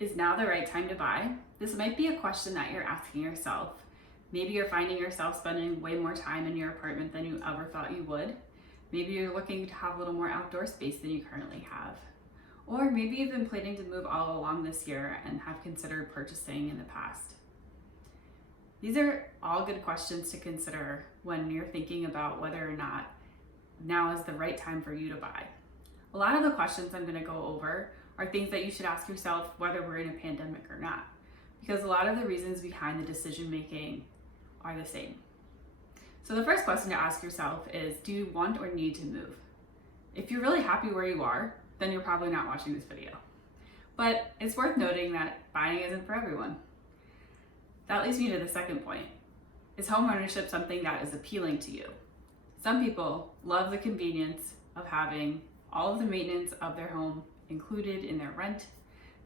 Is now the right time to buy? This might be a question that you're asking yourself. Maybe you're finding yourself spending way more time in your apartment than you ever thought you would. Maybe you're looking to have a little more outdoor space than you currently have. Or maybe you've been planning to move all along this year and have considered purchasing in the past. These are all good questions to consider when you're thinking about whether or not now is the right time for you to buy. A lot of the questions I'm going to go over are things that you should ask yourself whether we're in a pandemic or not, because a lot of the reasons behind the decision making are the same. So the first question to ask yourself is, do you want or need to move? If you're really happy where you are, then you're probably not watching this video. But it's worth noting that buying isn't for everyone. That leads me to the second point. Is home ownership something that is appealing to you? Some people love the convenience of having all of the maintenance of their home included in their rent.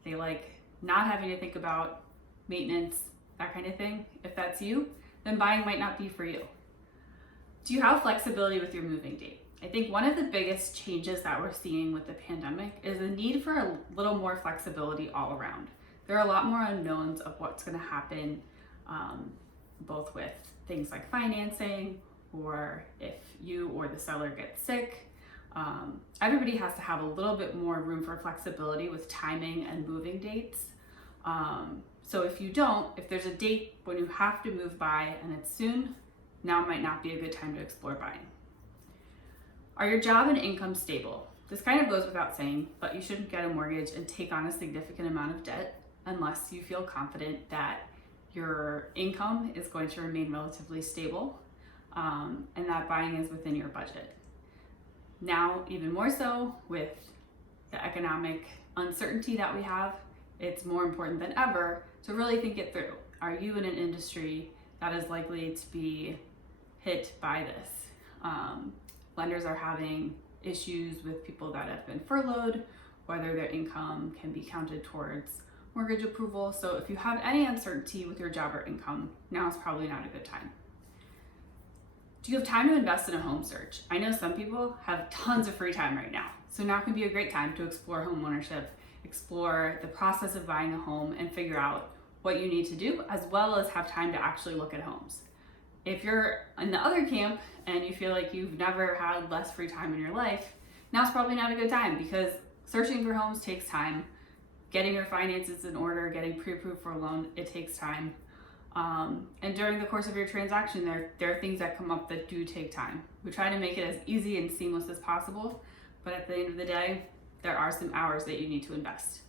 They like not having to think about maintenance, that kind of thing. If that's you, then buying might not be for you. Do you have flexibility with your moving date? I think one of the biggest changes that we're seeing with the pandemic is the need for a little more flexibility all around. There are a lot more unknowns of what's going to happen, both with things like financing, or if you or the seller gets sick. Everybody has to have a little bit more room for flexibility with timing and moving dates. So if there's a date when you have to move by and it's soon, now might not be a good time to explore buying. Are your job and income stable? This kind of goes without saying, but you shouldn't get a mortgage and take on a significant amount of debt unless you feel confident that your income is going to remain relatively stable, and that buying is within your budget. Now, even more so with the economic uncertainty that we have, it's more important than ever to really think it through. Are you in an industry that is likely to be hit by this? Lenders are having issues with people that have been furloughed, whether their income can be counted towards mortgage approval. So if you have any uncertainty with your job or income, now is probably not a good time. Do you have time to invest in a home search? I know some people have tons of free time right now, so now can be a great time to explore home ownership, explore the process of buying a home, and figure out what you need to do, as well as have time to actually look at homes. If you're in the other camp and you feel like you've never had less free time in your life, now's probably not a good time, because searching for homes takes time. Getting your finances in order, getting pre-approved for a loan, it takes time. And during the course of your transaction, there are things that come up that do take time. We try to make it as easy and seamless as possible, but at the end of the day, there are some hours that you need to invest.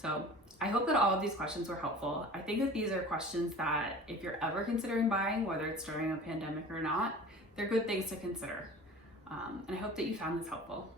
So I hope that all of these questions were helpful. I think that these are questions that if you're ever considering buying, whether it's during a pandemic or not, they're good things to consider. And I hope that you found this helpful.